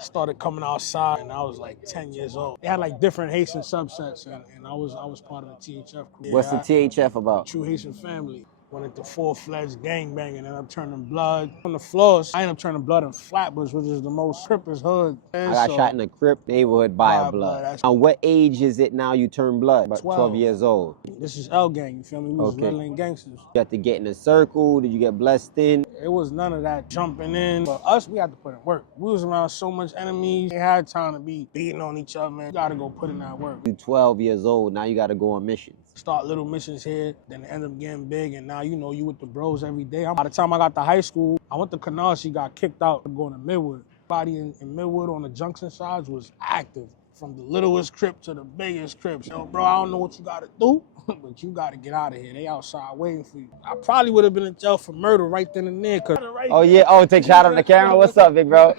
started coming outside, and I was like 10 years old. They had like different Haitian subsets, and I was part of the THF crew. What's the THF about? True Haitian family. Went into full-fledged gangbanging, and ended up turning blood on the floors. I ended up turning blood in Flatbush, which is the most crippest hood. I got shot in the Crip neighborhood by a blood. Now, what age is it now you turn blood? About 12 years old. This is L gang, you feel me? We was red lane gangsters. You had to get in a circle? Did you get blessed in? It was none of that jumping in. But us, we had to put in work. We was around so much enemies. They had time to be beating on each other, man. You gotta go put in that work. You're 12 years old, now you gotta go on missions. Start little missions here, then end up getting big, and now you know you with the bros every day. By the time I got to high school, I went to 𝗥𝗣𝗣𝗦𝗧𝗂𝘁, got kicked out going to Midwood. Everybody in Midwood on the junction sides was active, from the littlest Crip to the biggest Crips. Yo, bro, I don't know what you gotta do, but you gotta get out of here. They outside waiting for you. I probably would have been in jail for murder right then and there. Oh yeah, take a shot on the camera. What's up, big bro?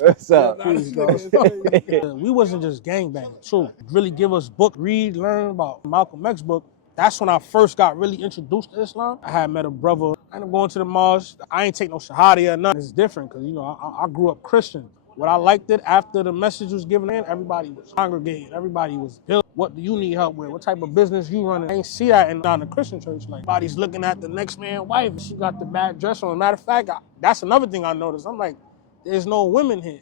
What's up? We wasn't just gangbanging, too. Really give us book, read, learn about Malcolm X book. That's when I first got really introduced to Islam. I had met a brother. I ended up going to the mosque. I ain't take no shahada or nothing. It's different because, you know, I grew up Christian. What I liked it, after the message was given in, everybody was congregating. Everybody was built. What do you need help with? What type of business you running? I ain't see that in the Christian church. Like, everybody's looking at the next man's wife. She got the bad dress on. Matter of fact, that's another thing I noticed. I'm like, there's no women here.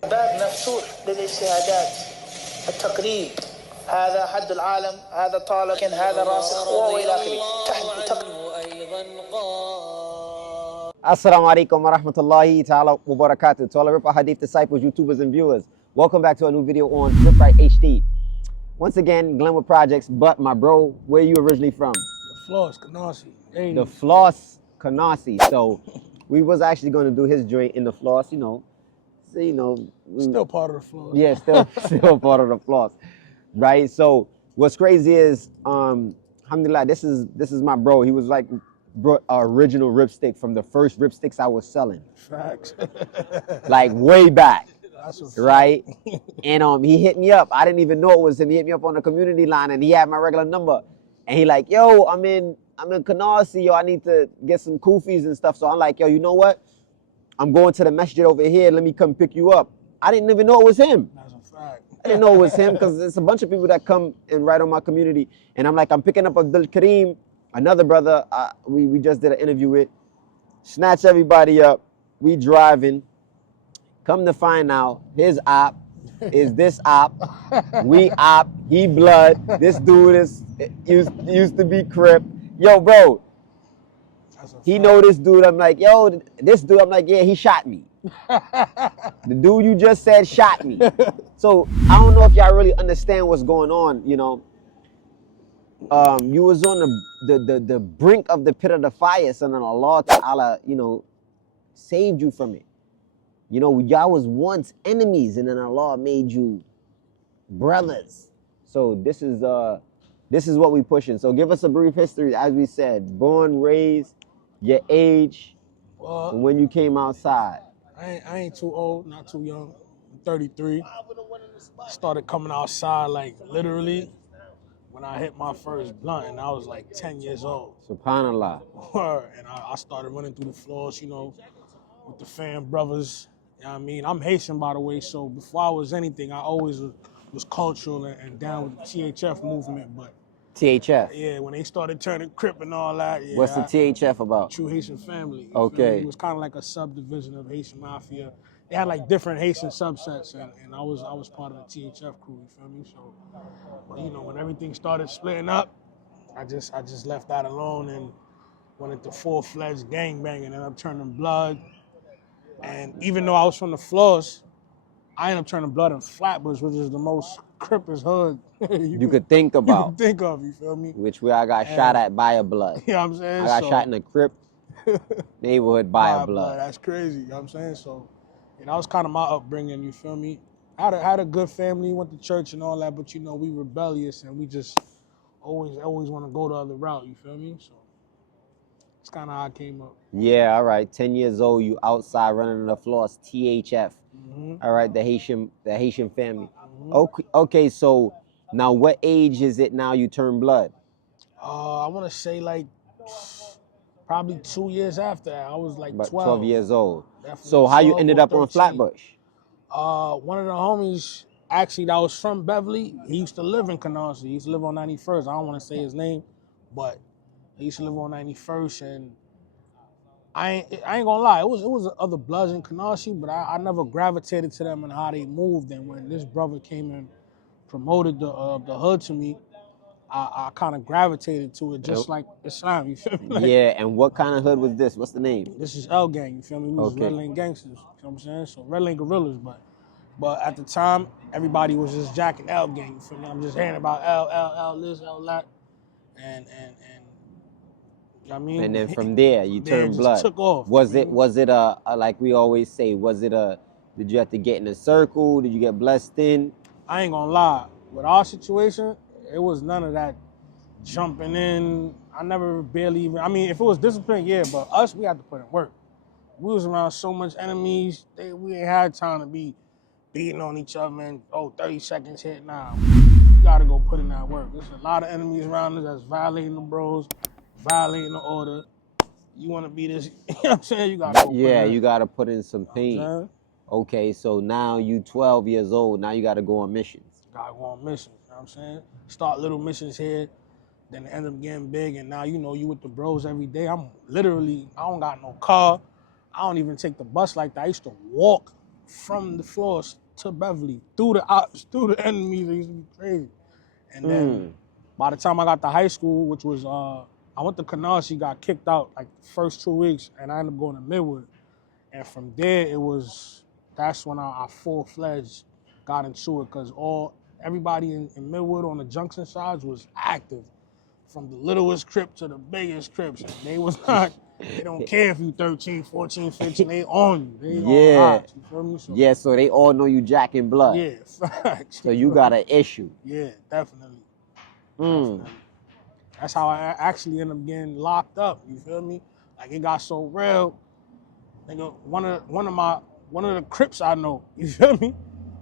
هذا حد العالم هذا طالق هذا راسخ وإلى آخره. Assalamu alaikum wa rahmatullahi ta'ala wa barakatuh. To all the 𝗪𝗣𝗦𝗧𝗂𝗁𝗍 disciples, YouTubers, and viewers, welcome back to a new video on Flipbright HD. Once again, 𝗥𝗜𝗣𝗦𝗧𝗂𝗁𝗍 Projects, but my bro, where you originally from? The Floss, 𝗥𝗣𝗣𝗦𝗧𝗂𝗁𝗍. The Floss 𝗥𝗣𝗣𝗧𝗂𝗁𝗍. So we was actually going to do his joint in the Floss, you know. Still part of the Floss. Yeah, still part of the Floss. Right, so what's crazy is, alhamdulillah, this is my bro. He was like original ripstick from the first ripsticks I was selling. Facts. Like way back, right? Fact. And he hit me up. I didn't even know it was him. He hit me up on the community line, and he had my regular number. And he like, yo, I'm in 𝗥𝗣𝗣𝗦𝗧𝗂𝗁𝗍, yo, I need to get some kufis and stuff. So I'm like, yo, you know what? I'm going to the masjid over here. Let me come pick you up. I didn't even know it was him. That's a fact. I didn't know it was him because there's a bunch of people that come and write on my community. And I'm like, I'm picking up 𝗪𝗏𝗏𝗏𝗏𝗏𝗏𝗏𝗏𝗏𝗏, another brother we just did an interview with. Snatch everybody up. We driving. Come to find out, his op is this op. We op. He blood. This dude used to be Crip. Yo, bro. He know this dude. I'm like, yo, this dude. I'm like, yeah, he shot me. The dude you just said shot me. So I don't know if y'all really understand what's going on, you know. You was on the brink of the pit of the fire, so then Allah Ta'ala, you know, saved you from it. You know, y'all was once enemies, and then Allah made you brothers. So this is what we pushing. So give us a brief history, as we said, born, raised, your age, and when you came outside. I ain't too old, not too young. I'm 33. Started coming outside like literally when I hit my first blunt, and I was like 10 years old. Subhanallah. And I started running through the floors, you know, with the fam brothers. You know what I mean? I'm Haitian, by the way, so before I was anything, I always was cultural and down with the THF movement. But THF? Yeah, when they started turning Crip and all that. Yeah, what's the THF about? True Haitian family. Okay. It was kind of like a subdivision of Haitian Mafia. They had like different Haitian subsets, and I was part of the THF crew, you feel me? So, you know, when everything started splitting up, I just left that alone and went into full-fledged gangbanging, and ended up turning blood. And even though I was from the Floss, I ended up turning blood in Flatbush, which is the most crippest hood you could think about. You could think of, you feel me? Which where I got shot at by a blood. You know what I'm saying? I got shot in the Crip neighborhood by a blood. That's crazy, you know what I'm saying? So, you know, that was kind of my upbringing, you feel me? I had a good family, went to church and all that, but, you know, we rebellious and we just always want to go the other route, you feel me? So, it's kind of how I came up. Yeah, all right. 10 years old, you outside running the Floss, THF. All right, the Haitian family. Okay, so now what age is it now you turn blood? I want to say like probably 2 years after that. I was like about 12 years old. Definitely So how you ended up on 13. Flatbush? One of the homies, actually, that was from Beverly, he used to live in Canarsie. He used to live on 91st. I don't want to say his name, but he used to live on 91st, and I ain't gonna lie, it was other bloods in Canarsie, but I never gravitated to them and how they moved. And when this brother came and promoted the hood to me, I kind of gravitated to it, just like Islam. You feel me? Like, Yeah, and what kind of hood was this? What's the name? this is L Gang. You feel me? We was Okay. Red Lane gangsters. You know what I'm saying? So Red Lane gorillas, but at the time, everybody was just jacking L Gang. You feel me? I'm just hearing about L this, L that, and you know what I mean? And then from there, you turned just blood. took off. Was it like we always say? Was it did you have to get in a circle? Did you get blessed in? I ain't gonna lie. With our situation, it was none of that jumping in. I never barely even. I mean, if it was discipline, yeah, but us, we had to put in work. We was around so much enemies. We ain't had time to be beating on each other and 30 seconds hit. Nah, you gotta go put in that work. There's a lot of enemies around us that's violating the bros, violating the order. You wanna be this, you know what I'm saying? You gotta go put in. You gotta put in some pain. You know okay, so now you 12 years old. Now you gotta go on missions. Gotta go on missions, you know what I'm saying? Start little missions here, then it end up getting big, and now you with the bros every day. I don't got no car. I don't even take the bus like that. I used to walk from the floors to Beverly, through the ops, through the enemies. It used to be crazy. And then by the time I got to high school, which was, I went to Canarsie, got kicked out like the first 2 weeks, and I ended up going to Midwood. And from there, that's when I full-fledged got into it, because everybody in Midwood on the junction sides was active, from the littlest Crip to the biggest Crips. And they was not, they don't care if you 13, 14, 15, they on you. They on odds, you feel me? So, so they all know you jacking blood. yeah, facts. So you got an issue. Yeah, definitely. Definitely. That's how I actually ended up getting locked up, you feel me? Like, it got so real. Nigga, one of the Crips I know, you feel me?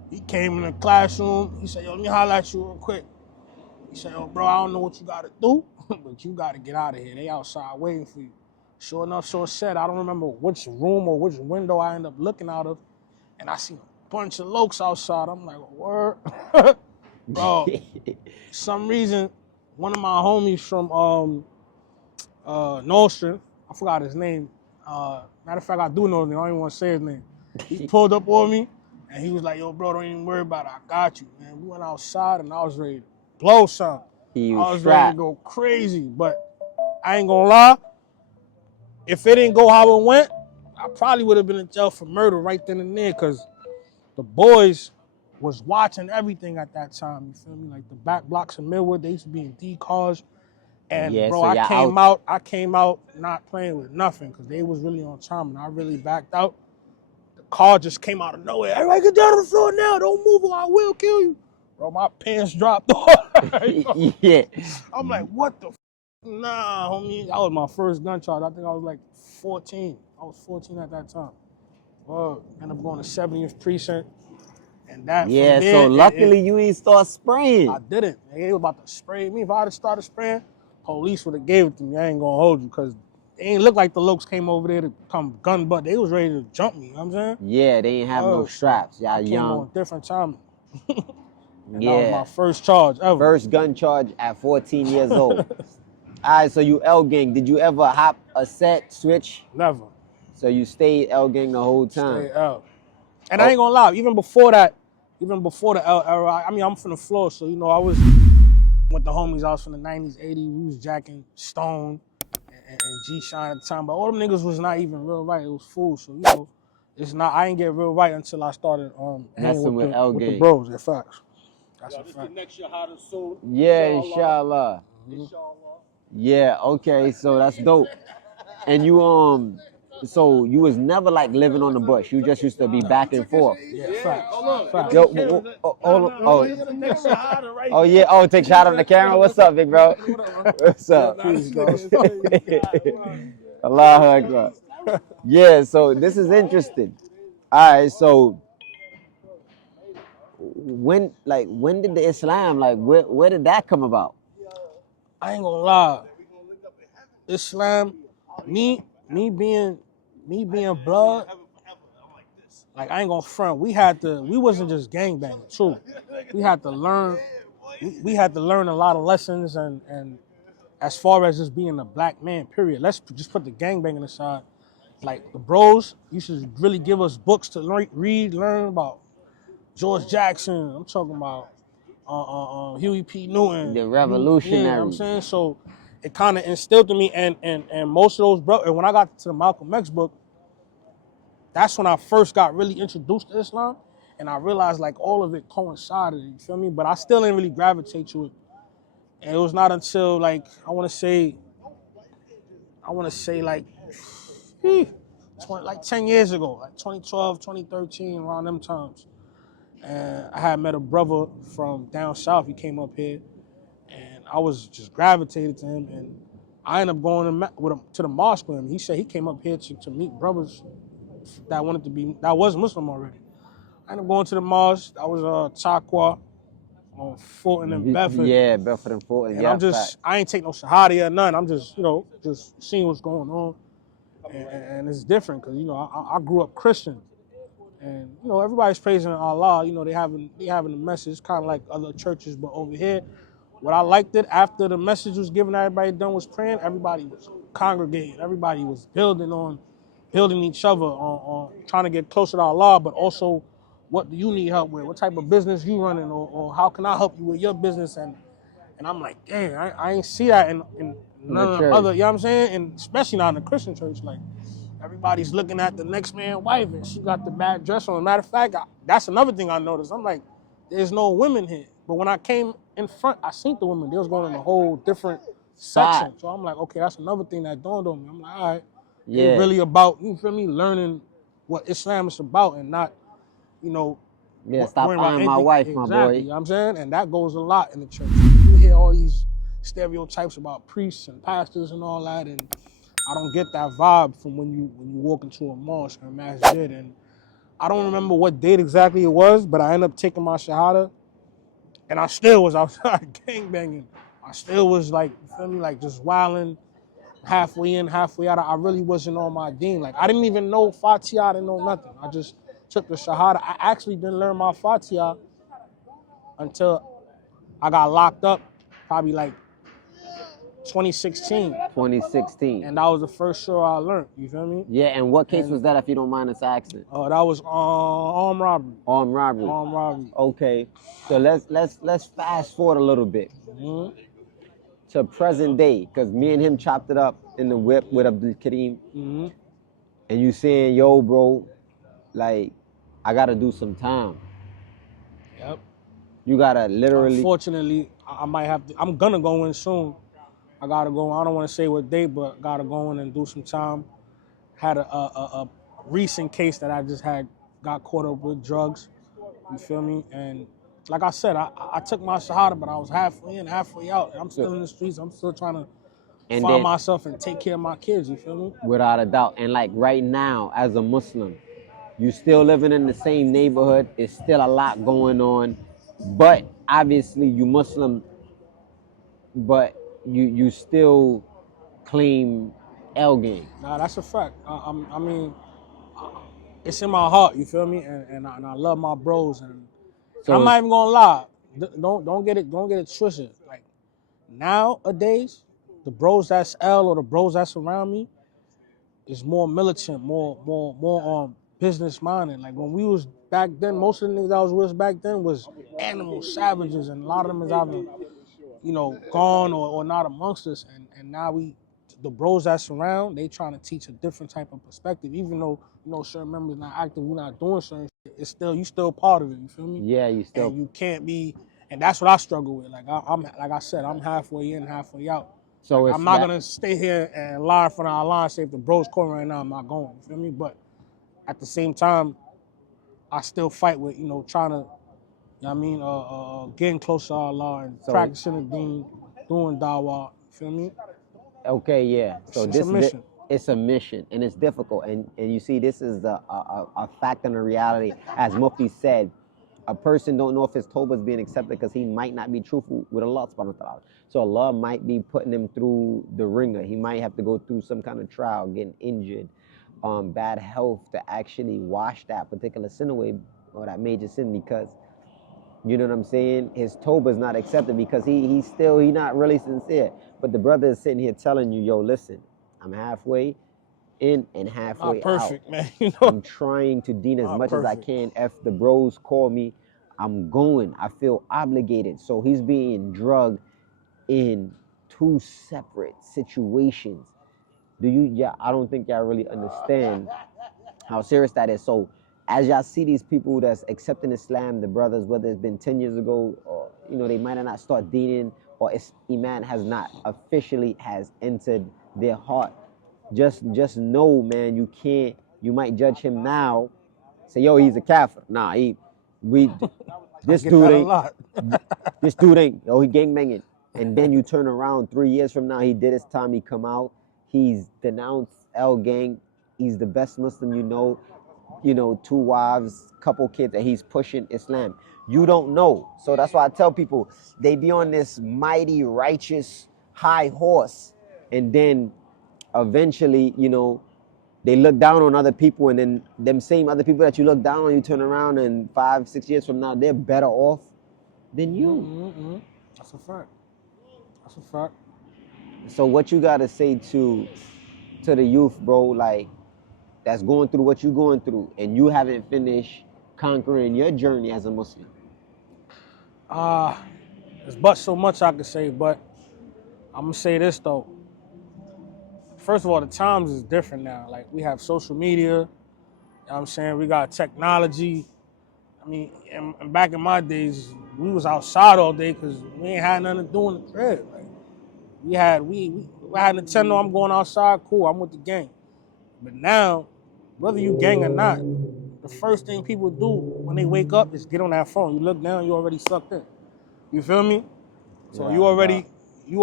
He came in the classroom, he said, yo, let me holler at you real quick. He said, yo, bro, I don't know what you gotta do, but you gotta get out of here. They outside waiting for you. Sure enough, so said, I don't remember which room or which window I ended up looking out of, and I seen a bunch of lokes outside. I'm like, word? Bro, for some reason, one of my homies from Nostrand, I forgot his name. Matter of fact, I do know his name. I don't even want to say his name. He pulled up on me, and he was like, yo, bro, don't even worry about it. I got you, man. We went outside, and I was ready to blow something. I was ready to go crazy, but I ain't gonna lie. If it didn't go how it went, I probably would have been in jail for murder right then and there, because the boys was watching everything at that time, you feel me? Like the back blocks in Millwood, they used to be in D cars. And bro, so I came out not playing with nothing, because they was really on time, and I really backed out. The car just came out of nowhere. Everybody get down on the floor now, don't move or I will kill you. Bro, my pants dropped off. Yeah. I'm like, what the Nah, homie. That was my first gun charge. I think I was like 14. I was 14 at that time. Ended up going to 70th precinct. And that yeah, there, so luckily you ain't start spraying. I didn't. They were about to spray me. If I had started spraying, police would have gave it to me. I ain't gonna hold you, because they ain't look like the lokes came over there to come gun butt. They was ready to jump me, you know what I'm saying? Yeah, they ain't have no straps. Y'all young. Came on different time. And that was my first charge ever. First gun charge at 14 years old. All right, so you L gang. Did you ever hop a set, switch? Never. So you stayed L gang the whole time? Stayed L. And I ain't gonna lie, even before the L era, I mean, I'm from the floor, so, I was with the homies. I was from the 90s, 80s. We was jacking Stone and G-Shine at the time, but all them niggas was not even real right. It was fool, so, it's not, I ain't get real right until I started hanging with the bros. They're facts. That's a fact. Yeah, inshallah. Yeah, okay, so that's dope. And you so you was never like living on the bush. You just used to be back and forth. Yeah, facts. Yo, yeah. Oh, take a shot on the camera. What's up, big bro? What's up? Allahu Akbar. Yeah, so this is interesting. All right, so when did the Islam, like, where did that come about? I ain't gonna lie. Islam, me being blood, like I ain't gonna front. We wasn't just gangbanging too. We had to learn. We had to learn a lot of lessons, and as far as just being a black man, period. Let's just put the gangbanging aside. Like the bros used to really give us books to read, learn about George Jackson. I'm talking about Huey P. Newton. The Yeah, revolutionaries. I'm saying? So it kind of instilled in me, and most of those brothers, and when I got to the Malcolm X book, that's when I first got really introduced to Islam, and I realized like all of it coincided, you feel me? But I still didn't really gravitate to it. And it was not until like, I wanna say like, 10 years ago, like 2012, 2013, around them times. And I had met a brother from down south. He came up here, and I was just gravitated to him. And I ended up going with him to the mosque with him. He said he came up here to meet brothers that was Muslim already. I ended up going to the mosque. I was 𝗥𝗣𝗣𝗦𝗧 on Fulton and Bedford. Yeah, Bedford and Fulton. And I ain't take no shahada or nothing. I'm just, just seeing what's going on. And it's different because, I grew up Christian. And, everybody's praising Allah. They having the message, kind of like other churches. But over here, what I liked it, after the message was given, everybody done was praying, everybody was congregating. Everybody was building each other, on trying to get closer to Allah, but also, what do you need help with? What type of business you running? Or how can I help you with your business? And I'm like, dang, I ain't see that in none of the other, you know what I'm saying? And especially not in the Christian church. Like, everybody's looking at the next man's wife, and she got the bad dress on. Matter of fact, that's another thing I noticed. I'm like, there's no women here. But when I came in front, I seen the women. They was going in a whole different section. So I'm like, okay, that's another thing that dawned on me. I'm like, all right, it's really about, you feel me, learning what Islam is about, and not, stop eyeing my wife, my boy. You know what I'm saying? And that goes a lot in the church. You hear all these stereotypes about priests and pastors and all that, and I don't get that vibe from when you walk into a mosque or a masjid. And I don't remember what date exactly it was, but I ended up taking my shahada, and I still was outside gangbanging. I still was like, you feel me, like just wilding, halfway in, halfway out. I really wasn't on my deen. Like, I didn't even know Fatiha, I didn't know nothing. I just took the shahada. I actually didn't learn my Fatiha until I got locked up, probably like 2016. 2016. And that was the first surah I learned, you feel me? Yeah, and what case was that, if you don't mind us asking? That was armed robbery. Armed robbery. Armed robbery. Okay, so let's fast forward a little bit to present day, because me and him chopped it up in the whip with 𝗪𝗏𝗪𝗏, and you saying, yo, bro, like, I gotta do some time. Yep. You gotta literally. Unfortunately, I might have to. I'm gonna go in soon. I gotta go. I don't want to say what date, but gotta go in and do some time. Had a recent case that I just got caught up with drugs. You feel me? And like I said, I took my shahada, but I was halfway in, halfway out. I'm still in the streets. I'm still trying to find myself and take care of my kids. You feel me? Without a doubt. And like right now, as a Muslim, you still living in the same neighborhood. It's still a lot going on, but obviously you Muslim, but you still claim L gang. Nah, that's a fact. I mean, it's in my heart. You feel me? And I love my bros. And I'm not even gonna lie. Don't get it twisted. Like, nowadays, the bros that's L or the bros that's around me is more militant, more business minded. Like, when we was back then, most of the niggas that was with us back then was animal savages, and a lot of them is either, gone or not amongst us. And now the bros that's around, they trying to teach a different type of perspective. Even though, certain members not active, we're not doing certain shit, you still part of it, you feel me? Yeah, you still. And you can't be, and that's what I struggle with. Like, like I said, I'm halfway in, halfway out. So like, I'm not gonna stay here and lie in front of Allah and say, if the bro's calling right now, I'm not going, you feel me? But at the same time, I still fight with, trying to, getting closer to Allah and practicing the deen, doing dawah, you feel me? Okay, yeah. So it's a mission. It's a mission, and it's difficult. And you see, this is a fact and a reality. As Mufti said, a person don't know if his tawbah is being accepted because he might not be truthful with Allah subhanahu wa ta'ala. So Allah might be putting him through the ringer. He might have to go through some kind of trial, getting injured, bad health to actually wash that particular sin away, or that major sin, because, you know what I'm saying, his tawbah is not accepted because he's not really sincere. But the brother is sitting here telling you, yo, listen, I'm halfway in and halfway Not perfect, out. man. You know? I'm trying to deen as Not much as I perfect. can. If the bros call me, I'm going. I feel obligated. So he's being drugged in two separate situations. I don't think y'all really understand how serious that is. So as y'all see these people that's accepting Islam, the brothers, whether it's been 10 years ago, or, you know, they might not start deening, or Iman has not officially has entered their heart. Just know, man, you might judge him now, say, yo, he's a kafir. Nah, this I get dude that a ain't, lot. oh, he gangbanging. And then you turn around 3 years from now, he did his time, he come out, he's denounced L gang, he's the best Muslim you know, 2 wives, couple kids, and he's pushing Islam. You don't know. So that's why I tell people, they be on this mighty, righteous, high horse, and then eventually, you know, they look down on other people, and then them same other people that you look down on, you turn around, and 5, 6 years from now, they're better off than you. That's a fact. That's a fact. So what you gotta say to the youth, bro, like, that's going through what you're going through, and you haven't finished conquering your journey as a Muslim? There's but so much I could say, but I'm gonna say this though. First of all, the times is different now. Like, we have social media, you know what I'm saying? We got technology. I mean, and back in my days, we was outside all day because we ain't had nothing to do in the crib. Like, we had Nintendo, I'm going outside, cool, I'm with the gang. But now, whether you gang or not, the first thing people do when they wake up is get on that phone. You look down, you already sucked in. You feel me? So Yeah, you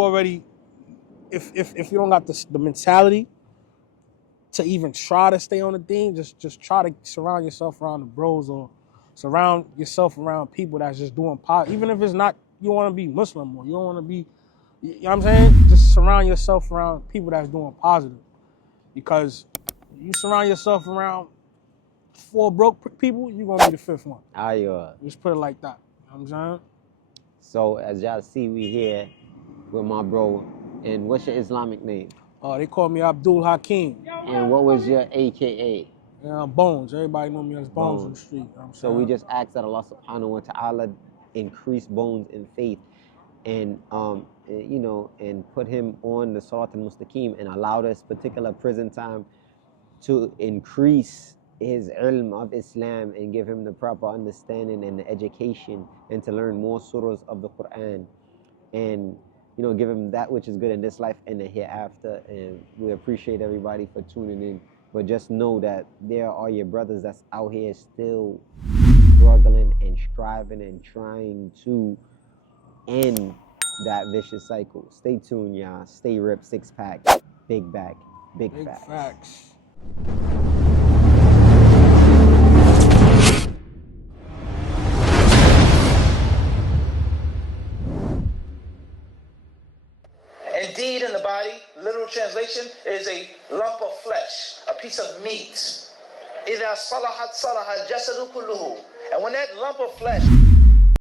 already, if you don't got the mentality to even try to stay on the thing, just try to surround yourself around the bros, or surround yourself around people that's just doing positive. Even if it's not, you want to be Muslim, or you don't want to be, you know what I'm saying? Just surround yourself around people that's doing positive. Because you surround yourself around 4 broke people, you're going to be the 5th one. Just put it like that. You know what I'm saying? So as y'all see, we here with my bro. And what's your Islamic name? They call me 𝗥𝗜𝗣𝗦𝗧𝗜𝗂. And what was your AKA? Bones. Everybody know me as Bones on the street. You know what I'm saying? So we just ask that Allah subhanahu wa ta'ala increase Bones in faith, and you know, and put him on the Sirat al-Mustaqim, and allow this particular prison time to increase his ilm of Islam, and give him the proper understanding and the education, and to learn more surahs of the Quran, and, you know, give him that which is good in this life and the hereafter. And we appreciate everybody for tuning in. But just know that there are your brothers that's out here still struggling and striving and trying to end that vicious cycle. Stay tuned, y'all. Stay ripped, 6-pack, big back, big facts. Indeed, in the body, literal translation, is a lump of flesh, a piece of meat. إِذَا صَلَحَتْ صَلَحَ الْجَسَدُ كُلُّهُ. And when that lump of flesh